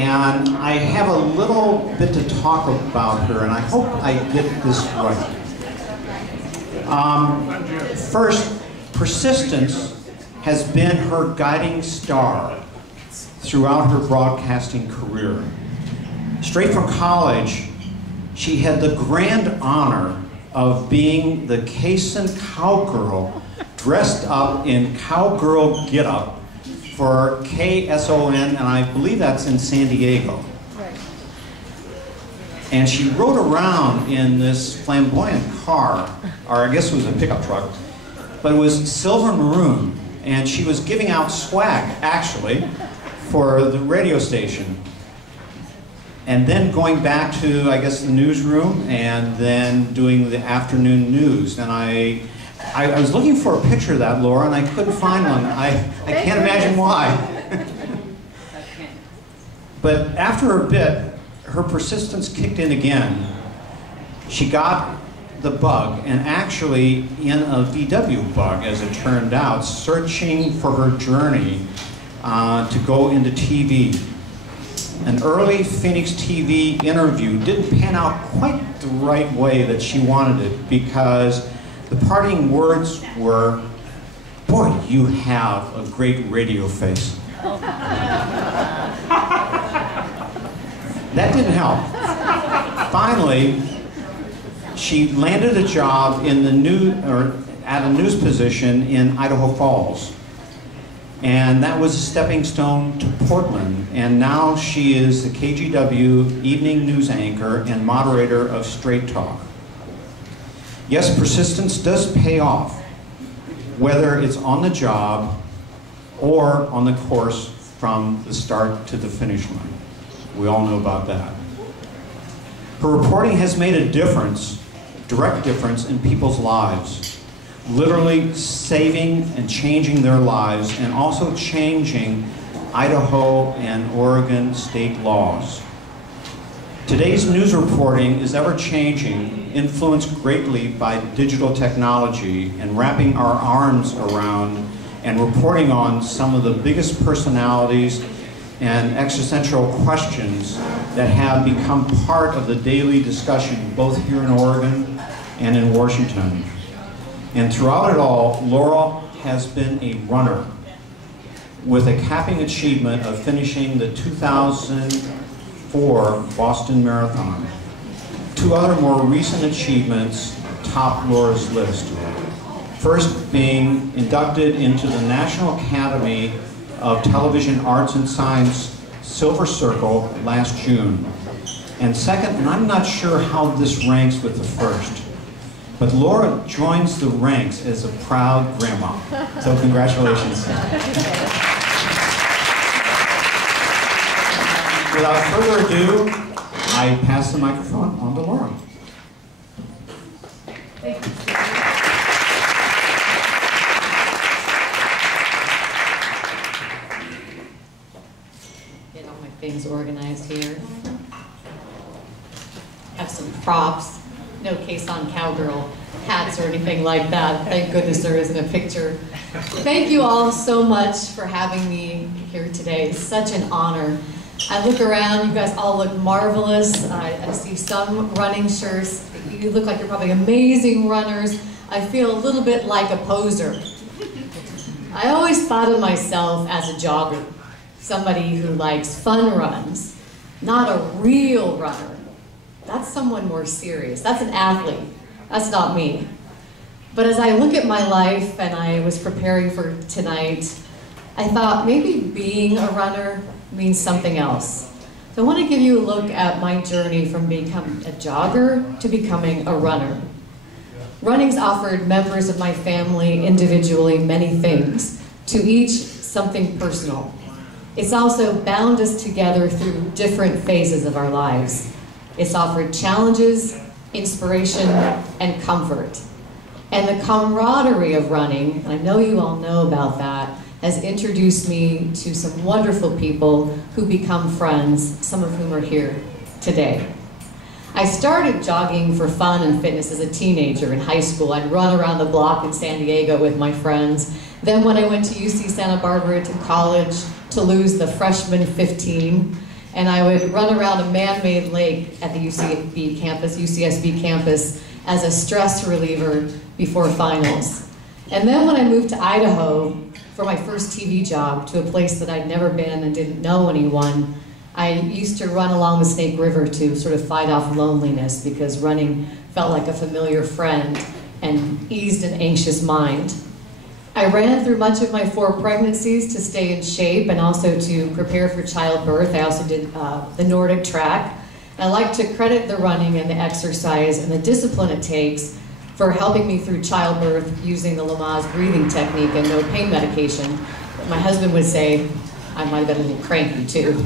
And I have a little bit to talk about her, and I hope I get this right. First, persistence has been her guiding star throughout her broadcasting career. Straight from college, she had the grand honor of being the Kaysen cowgirl dressed up in cowgirl getup for KSON, and I believe that's in San Diego. And she rode around in this flamboyant car, or I guess it was a pickup truck, but it was silver maroon, and she was giving out swag, actually, for the radio station. And then going back to, I guess, the newsroom, and then doing the afternoon news. And I was looking for a picture of that, Laura, and I couldn't find one. I can't imagine why. But after a bit, her persistence kicked in again. She got the bug, and actually in a VW bug, as it turned out, searching for her journey to go into TV. An early Phoenix TV interview didn't pan out quite the right way that she wanted it, because the parting words were, "Boy, you have a great radio face." That didn't help. Finally, she landed a job in the at a news position in Idaho Falls. And that was a stepping stone to Portland. And now she is the KGW evening news anchor and moderator of Straight Talk. Yes, persistence does pay off, whether it's on the job or on the course from the start to the finish line. We all know about that. Her reporting has made a difference, direct difference in people's lives, literally saving and changing their lives, and also changing Idaho and Oregon state laws. Today's news reporting is ever-changing, influenced greatly by digital technology, and wrapping our arms around and reporting on some of the biggest personalities and existential questions that have become part of the daily discussion, both here in Oregon and in Washington. And throughout it all, Laural has been a runner, with a capping achievement of finishing the 2004 Boston Marathon. Two other more recent achievements top Laura's list. First, being inducted into the National Academy of Television Arts and Science Silver Circle last June. And second, and I'm not sure how this ranks with the first, but Laura joins the ranks as a proud grandma. So congratulations. Without further ado, I pass the microphone on to Laura. Thank you. Get all my things organized here. Have some props. No case on cowgirl hats or anything like that. Thank goodness there isn't a picture. Thank you all so much for having me here today. It's such an honor. I look around, you guys all look marvelous. I see some running shirts. You look like you're probably amazing runners. I feel a little bit like a poser. I always thought of myself as a jogger, somebody who likes fun runs, not a real runner. That's someone more serious. That's an athlete. That's not me. But as I look at my life and I was preparing for tonight, I thought maybe being a runner means something else. So I want to give you a look at my journey from becoming a jogger to becoming a runner. Running's offered members of my family individually many things, to each something personal. It's also bound us together through different phases of our lives. It's offered challenges, inspiration, and comfort. And the camaraderie of running, and I know you all know about that, has introduced me to some wonderful people who become friends, some of whom are here today. I started jogging for fun and fitness as a teenager in high school. I'd run around the block in San Diego with my friends. Then when I went to UC Santa Barbara to college to lose the freshman 15, and I would run around a man-made lake at the UCSB campus as a stress reliever before finals. And then when I moved to Idaho for my first TV job to a place that I'd never been and didn't know anyone, I used to run along the Snake River to sort of fight off loneliness because running felt like a familiar friend and eased an anxious mind. I ran through much of my 4 pregnancies to stay in shape and also to prepare for childbirth. I also did the Nordic track. And I like to credit the running and the exercise and the discipline it takes for helping me through childbirth using the Lamaze breathing technique and no pain medication. But my husband would say I might have been a little cranky too.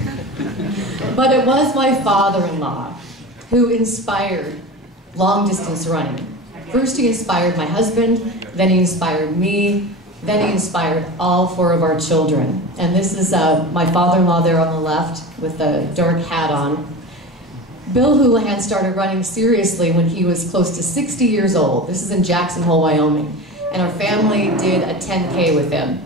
But it was my father-in-law who inspired long distance running. First he inspired my husband, then he inspired me, then he inspired all 4 of our children. And this is my father-in-law there on the left with the dark hat on. Bill Houlihan started running seriously when he was close to 60 years old. This is in Jackson Hole, Wyoming. And our family did a 10K with him.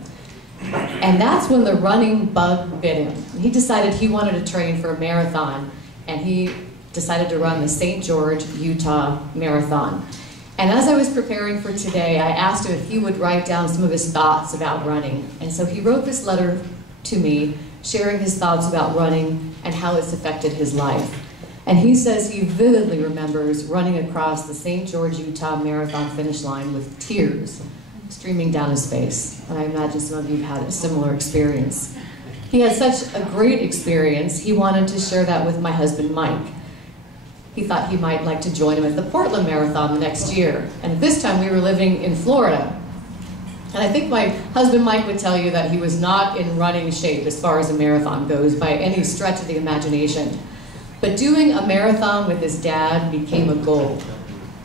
And that's when the running bug bit him. He decided he wanted to train for a marathon, and he decided to run the St. George, Utah Marathon. And as I was preparing for today, I asked him if he would write down some of his thoughts about running. And so he wrote this letter to me, sharing his thoughts about running and how it's affected his life. And he says he vividly remembers running across the St. George, Utah Marathon finish line with tears streaming down his face. And I imagine some of you have had a similar experience. He had such a great experience, he wanted to share that with my husband, Mike. He thought he might like to join him at the Portland Marathon the next year. And at this time we were living in Florida. And I think my husband Mike would tell you that he was not in running shape as far as a marathon goes by any stretch of the imagination. But doing a marathon with his dad became a goal.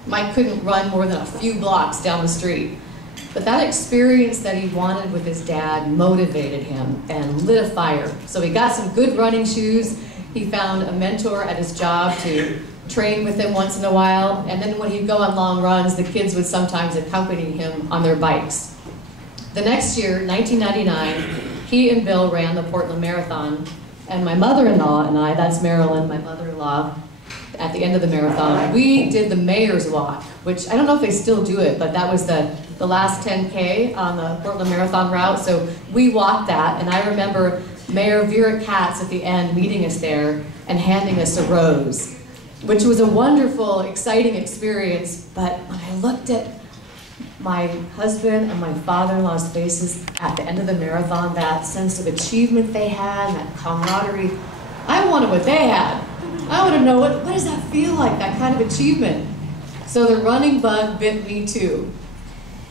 Mike couldn't run more than a few blocks down the street. But that experience that he wanted with his dad motivated him and lit a fire. So he got some good running shoes. He found a mentor at his job to train with him once in a while. And then when he'd go on long runs, the kids would sometimes accompany him on their bikes. The next year, 1999, he and Bill ran the Portland Marathon. And my mother-in-law and I, that's Marilyn, my mother-in-law, at the end of the marathon, we did the Mayor's Walk, which I don't know if they still do it, but that was the last 10K on the Portland Marathon route. So we walked that, and I remember Mayor Vera Katz at the end meeting us there and handing us a rose, which was a wonderful, exciting experience. But when I looked at my husband and my father-in-law's faces at the end of the marathon, that sense of achievement they had, that camaraderie, I wanted what they had. I want to know what does that feel like, that kind of achievement. So the running bug bit me too.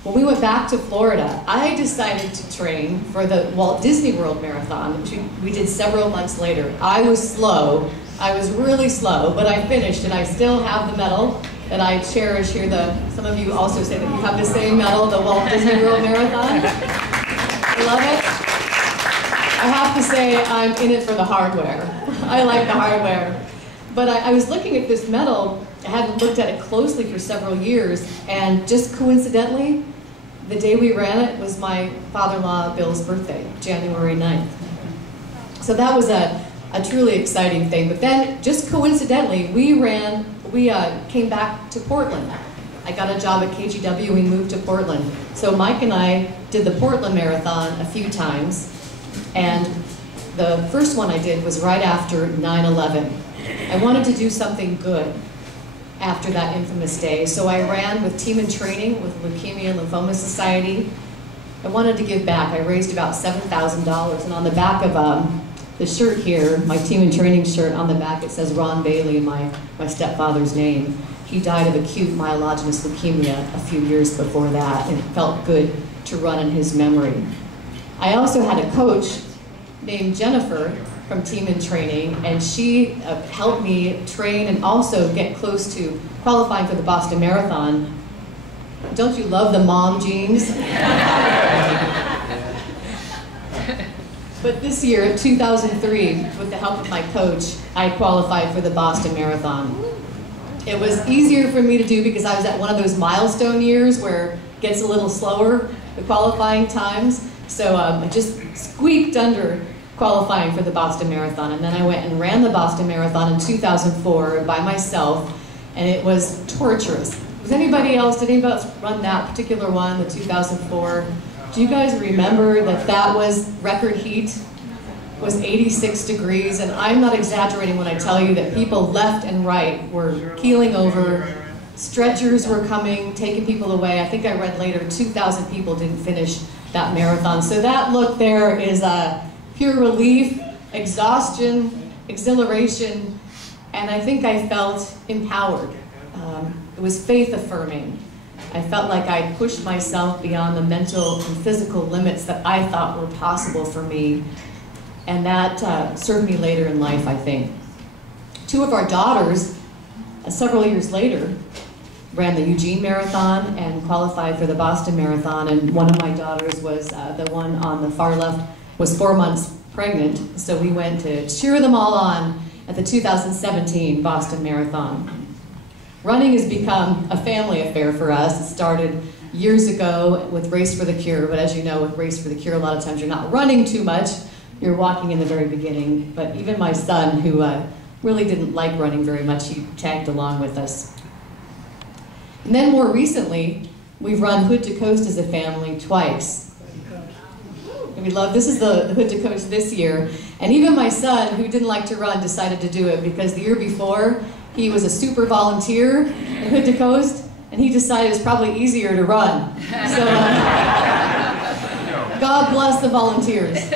When we went back to Florida, I decided to train for the Walt Disney World Marathon, which we did several months later. I was slow. I was really slow, but I finished, and I still have the medal that I cherish here. Some of you also say that you have the same medal, the Walt Disney World Marathon. I love it. I have to say I'm in it for the hardware. I like the hardware. But I was looking at this medal. I hadn't looked at it closely for several years, and just coincidentally, the day we ran it was my father-in-law Bill's birthday, January 9th. So that was a truly exciting thing. But then, just coincidentally, we came back to Portland. I got a job at KGW, we moved to Portland. So Mike and I did the Portland Marathon a few times, and the first one I did was right after 9/11. I wanted to do something good after that infamous day, so I ran with Team in Training with Leukemia and Lymphoma Society. I wanted to give back. I raised about $7,000, and on the back of the shirt here, my Team in Training shirt, on the back it says Ron Bailey, my stepfather's name. He died of acute myelogenous leukemia a few years before that, and it felt good to run in his memory. I also had a coach named Jennifer from Team in Training, and she helped me train and also get close to qualifying for the Boston Marathon. Don't you love the mom genes? But this year, 2003, with the help of my coach, I qualified for the Boston Marathon. It was easier for me to do because I was at one of those milestone years where it gets a little slower, the qualifying times. So I just squeaked under qualifying for the Boston Marathon. And then I went and ran the Boston Marathon in 2004 by myself, and it was torturous. Did anybody else run that particular one, the 2004? Do you guys remember that was record heat? It was 86 degrees, and I'm not exaggerating when I tell you that people left and right were keeling over, stretchers were coming, taking people away. I think I read later 2,000 people didn't finish that marathon. So that look there is pure relief, exhaustion, exhilaration, and I think I felt empowered. It was faith-affirming. I felt like I pushed myself beyond the mental and physical limits that I thought were possible for me, and that served me later in life, I think. Two of our daughters, several years later, ran the Eugene Marathon and qualified for the Boston Marathon, and one of my daughters was, the one on the far left, was 4 months pregnant, so we went to cheer them all on at the 2017 Boston Marathon. Running has become a family affair for us. It started years ago with Race for the Cure, but as you know, with Race for the Cure, a lot of times you're not running too much, you're walking in the very beginning. But even my son, who really didn't like running very much, he tagged along with us. And then more recently, we've run Hood to Coast as a family twice. And we love, this is the Hood to Coast this year. And even my son, who didn't like to run, decided to do it because the year before, he was a super volunteer at Hood to Coast, and he decided it was probably easier to run. So, God bless the volunteers.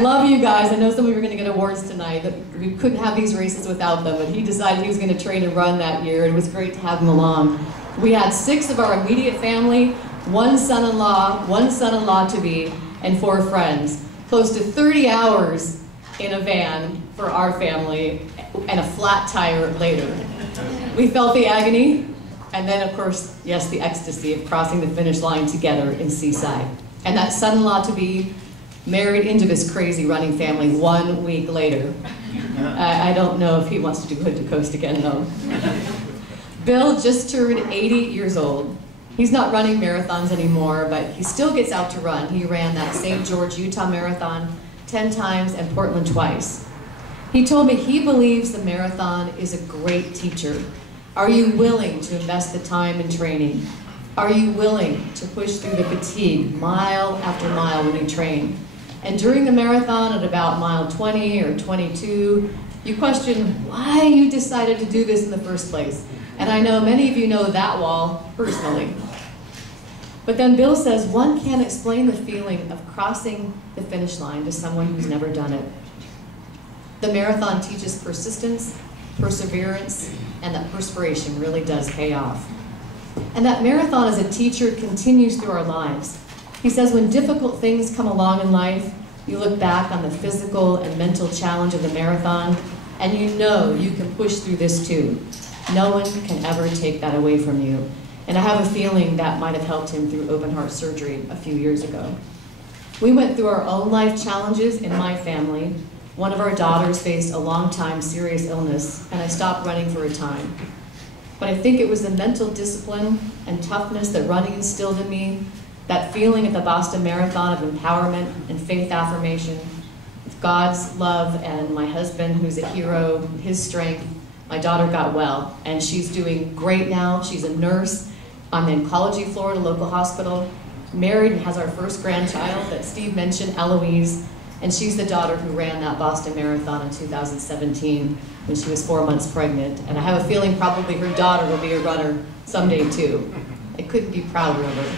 Love you guys. I know some of you are going to get awards tonight. That we couldn't have these races without them, but he decided he was going to train and run that year. It was great to have him along. We had 6 of our immediate family, 1 son-in-law, 1 son-in-law-to-be, and 4 friends. Close to 30 hours in a van for our family, and a flat tire later. We felt the agony, and then of course, yes, the ecstasy of crossing the finish line together in Seaside. And that son-in-law-to-be married into this crazy running family 1 week later. I don't know if he wants to do Hood to Coast again, though. Bill just turned 80 years old. He's not running marathons anymore, but he still gets out to run. He ran that St. George, Utah marathon 10 times and Portland twice. He told me he believes the marathon is a great teacher. Are you willing to invest the time in training? Are you willing to push through the fatigue mile after mile when you train? And during the marathon at about mile 20 or 22, you question why you decided to do this in the first place. And I know many of you know that wall personally. But then Bill says one can't explain the feeling of crossing the finish line to someone who's never done it. The marathon teaches persistence, perseverance, and that perspiration really does pay off. And that marathon as a teacher continues through our lives. He says when difficult things come along in life, you look back on the physical and mental challenge of the marathon, and you know you can push through this too. No one can ever take that away from you. And I have a feeling that might have helped him through open heart surgery a few years ago. We went through our own life challenges in my family. One of our daughters faced a long-time serious illness, and I stopped running for a time. But I think it was the mental discipline and toughness that running instilled in me, that feeling at the Boston Marathon of empowerment and faith affirmation, with God's love and my husband, who's a hero, his strength. My daughter got well, and she's doing great now. She's a nurse. I'm in College, Florida, local hospital, married and has our first grandchild that Steve mentioned, Eloise, and she's the daughter who ran that Boston Marathon in 2017 when she was 4 months pregnant. And I have a feeling probably her daughter will be a runner someday too. I couldn't be prouder of her.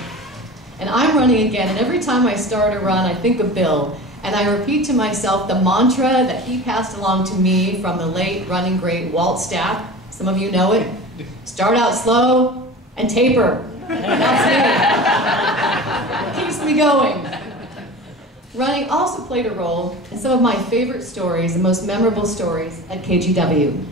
And I'm running again, and every time I start a run, I think of Bill. And I repeat to myself the mantra that he passed along to me from the late running great Walt Stapp. Some of you know it. Start out slow and taper. That's me. It keeps me going. Running also played a role in some of my favorite stories, the most memorable stories at KGW.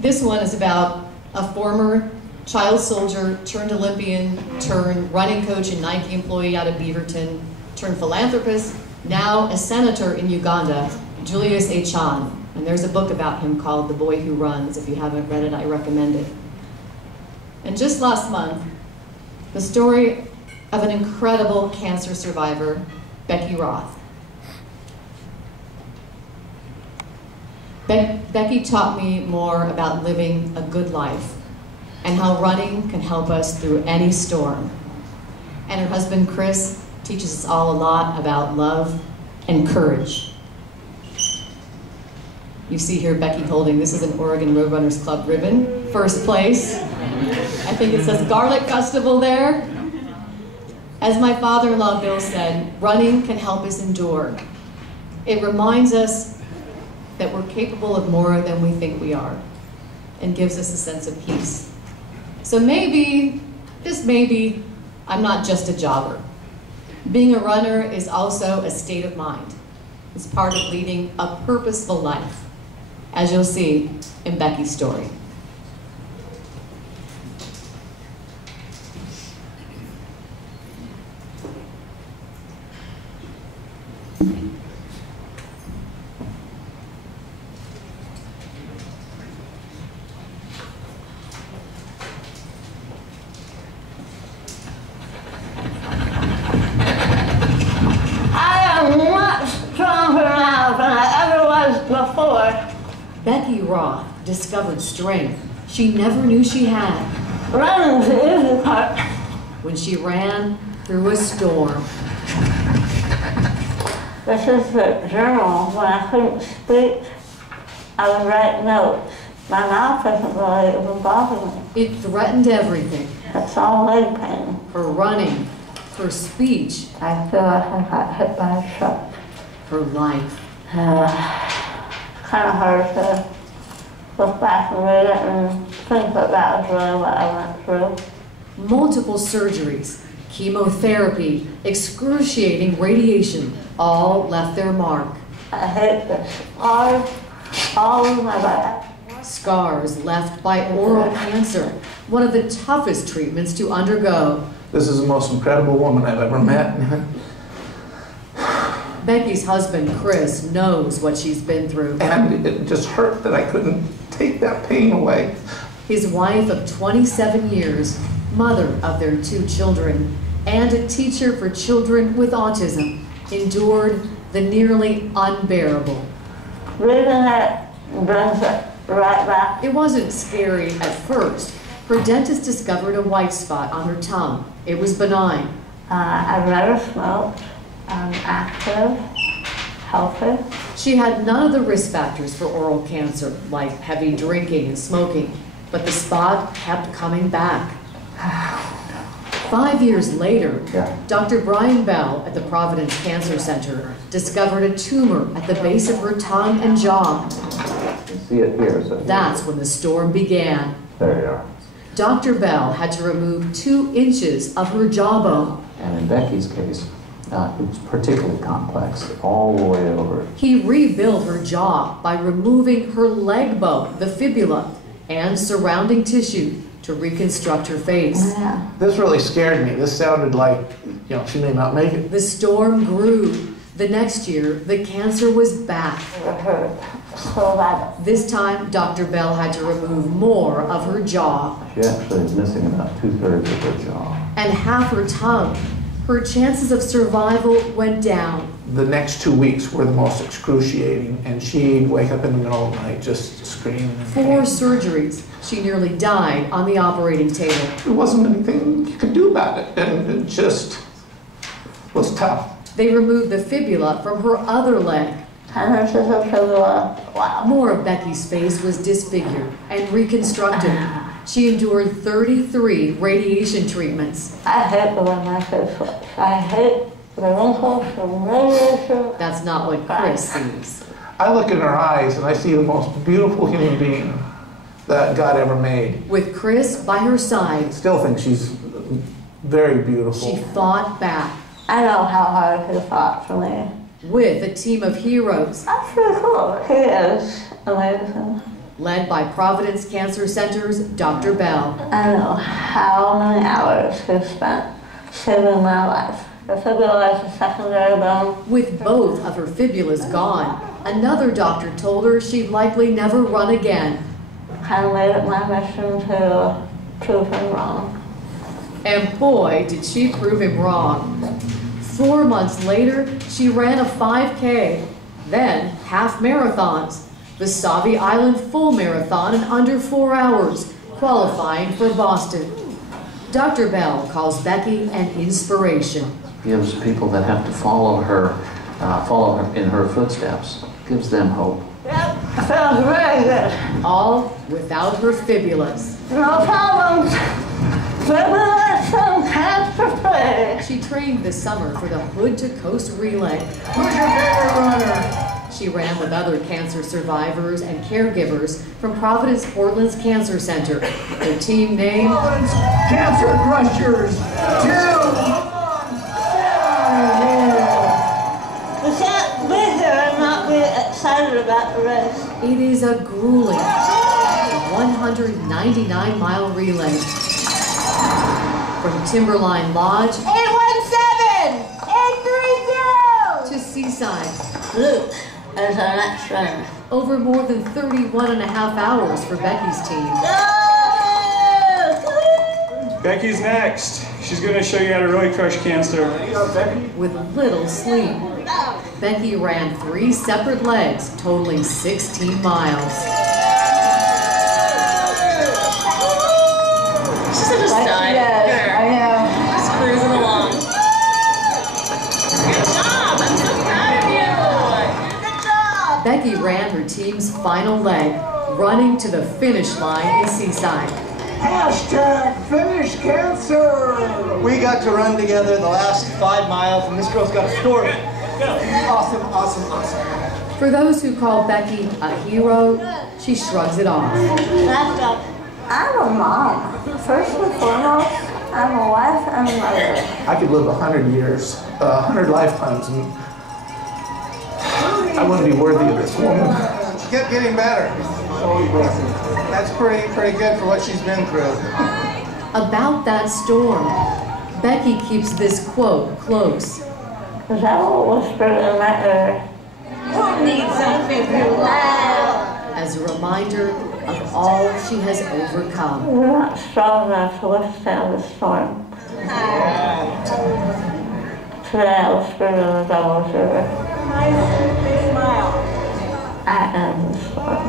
This one is about a former child soldier turned Olympian, turned running coach and Nike employee out of Beaverton, turned philanthropist, now a senator in Uganda, Julius Achan. And there's a book about him called The Boy Who Runs. If you haven't read it, I recommend it. And just last month, the story of an incredible cancer survivor, Becky Roth. Becky taught me more about living a good life and how running can help us through any storm. And her husband, Chris, teaches us all a lot about love and courage. You see here Becky holding, this is an Oregon Roadrunners Club ribbon, first place. I think it says Garlic Festival there. As my father-in-law Bill said, running can help us endure. It reminds us that we're capable of more than we think we are and gives us a sense of peace. So maybe, just maybe, I'm not just a jogger. Being a runner is also a state of mind. It's part of leading a purposeful life, as you'll see in Becky's story. Becky Roth discovered strength she never knew she had. Running's the easy part. When she ran through a storm. This is the journal. When I couldn't speak, I would write notes. My mouth doesn't really even bother me. It threatened everything. It's all leg pain. Her running, her speech, I feel like I got hit by a truck. her life. Kind of hard to look back and read it and think that that was really what I went through. Multiple surgeries, chemotherapy, excruciating radiation, all left their mark. I hate this all over my back. Scars left by oral cancer, one of the toughest treatments to undergo. This is the most incredible woman I've ever met. Becky's husband, Chris, knows what she's been through. And it just hurt that I couldn't take that pain away. His wife of 27 years, mother of their 2 children, and a teacher for children with autism, endured the nearly unbearable. Reading it brings it right back. It wasn't scary at first. Her dentist discovered a white spot on her tongue. It was benign. I've never smoked. I'm active, healthy. She had none of the risk factors for oral cancer, like heavy drinking and smoking, but the spot kept coming back. 5 years later, Dr. Brian Bell at the Providence Cancer Center discovered a tumor at the base of her tongue and jaw. You see it here. So That's when the storm began. there you are. Dr. Bell had to remove 2 inches of her jawbone. And in Becky's case, it was particularly complex, all the way over. He rebuilt her jaw by removing her leg bone, the fibula, and surrounding tissue to reconstruct her face. Yeah. This really scared me. This sounded like, she may not make it. The storm grew. The next year, the cancer was back. It hurt so bad. This time, Dr. Bell had to remove more of her jaw She actually is missing about 2/3 of her jaw. and half her tongue. Her chances of survival went down. The next 2 weeks were the most excruciating, and she'd wake up in the middle of the night just screaming. 4 surgeries. She nearly died on the operating table. There wasn't anything you could do about it, and it just was tough. They removed the fibula from her other leg. 10 inches of fibula. Wow. More of Becky's face was disfigured and reconstructed. She endured 33 radiation treatments. I hate the way my face looks. I hate the wrinkles, the radiation. That's not what Chris sees. I look in her eyes, and I see the most beautiful human being that God ever made. With Chris by her I side, still think she's very beautiful. she fought back I know how hard he fought for me. with a team of heroes That's pretty cool. He is amazing. led by Providence Cancer Center's Dr. Bell. I know how many hours he spent saving my life. The fibula is a secondary bone. With both of her fibulas gone, another doctor told her she'd likely never run again. Kind of made it my mission to prove him wrong. And boy, did she prove him wrong. 4 months later, she ran a 5K, then half marathons. the Savi Island Full Marathon in under 4 hours, qualifying for Boston. Dr. Bell calls Becky an inspiration. Gives people that have to follow her in her footsteps, gives them hope. Yep, sounds very good. All without her fibulas. No problems. Fibulas and hands for play. She trained this summer for the Hood to Coast Relay. Who's your favorite runner? She ran with other cancer survivors and caregivers from Providence Portland's Cancer Center. Their team name, Providence Cancer Crushers 2. We can't be here and not be excited about the race. it is a grueling 199-mile relay. From Timberline Lodge 817! 830! to Seaside. Luke is our next runner. Over more than 31 and a half hours for Becky's team. Go! Becky's next. She's going to show you how to really crush cancer. With little sleep, Becky ran 3 separate legs, totaling 16 miles. She's such a stud. Yes, I know. Just cruising along. Good job! I'm so proud of you! Good job! Becky ran her team's final leg, running to the finish line in Seaside. Hashtag finish cancer. We got to run together the last 5 miles, and this girl's got a story. Awesome, awesome, awesome. For those who call Becky a hero, she shrugs it off. That's up. I'm a mom. First and foremost, I'm a wife and a mother. I could live 100 years, 100 lifetimes, and I wouldn't be worthy of this woman. She kept getting better. That's pretty good for what she's been through. About that storm, Becky keeps this quote close. The devil whispered in my ear, "Who needs something to laugh?" As a reminder of all she has overcome. We're not strong enough to withstand the storm. Today I whispered in the devil's ear, I am the storm.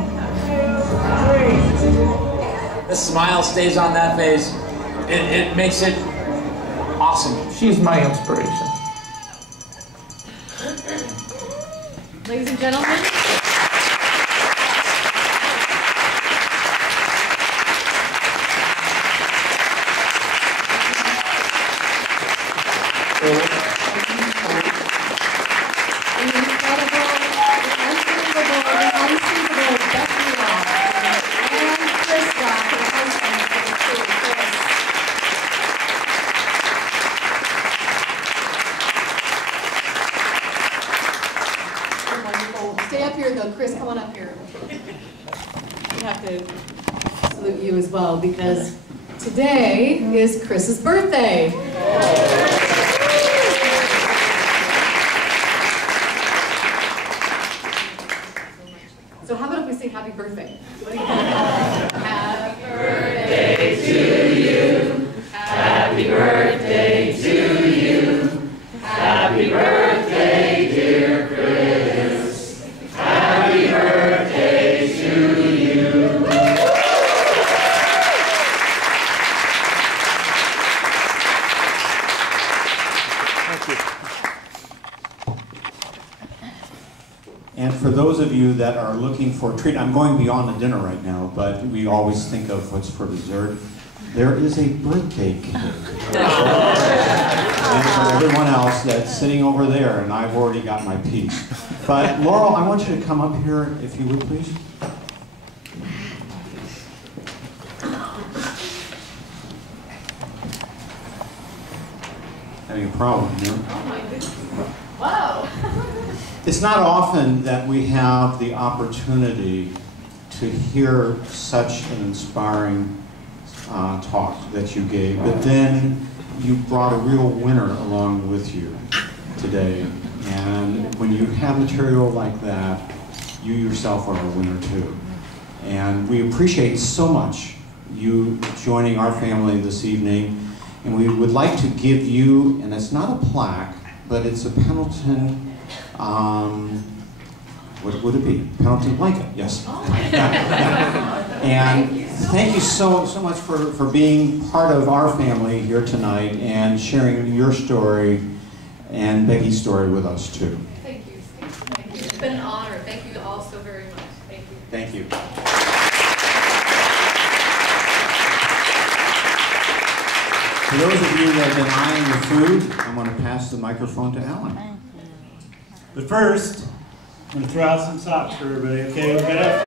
The smile stays on that face. It makes it awesome. She's my inspiration. Ladies and gentlemen, stay up here though. Chris, come on up here. We have to salute you as well because today is Chris's birthday. So how about if we sing happy birthday? What do you think? Happy birthday to you. Happy birthday to you. Happy birthday, dear Chris. Happy birthday to you. And for those of you that are looking for treat, I'm going beyond the dinner right now, but we always think of what's for dessert. There is a birthday cake. And for everyone else that's sitting over there, and I've already got my piece. But Laurel, I want you to come up here, if you would, please. Having a problem here. Oh my goodness. Wow. It's not often that we have the opportunity to hear such an inspiring talk that you gave, but then you brought a real winner along with you today. And when you have material like that, you yourself are a winner too. And we appreciate so much you joining our family this evening. And we would like to give you, and it's not a plaque, but it's a Pendleton what would it be? Penalty blanket, yes. And thank you so much for being part of our family here tonight and sharing your story and Becky's story with us too. Thank you. Thank you. It's been an honor. Thank you all so very much. Thank you. Thank you. For those of you that have been eyeing your food, I'm going to pass the microphone to Alan. But first, I'm going to throw out some socks for everybody, okay?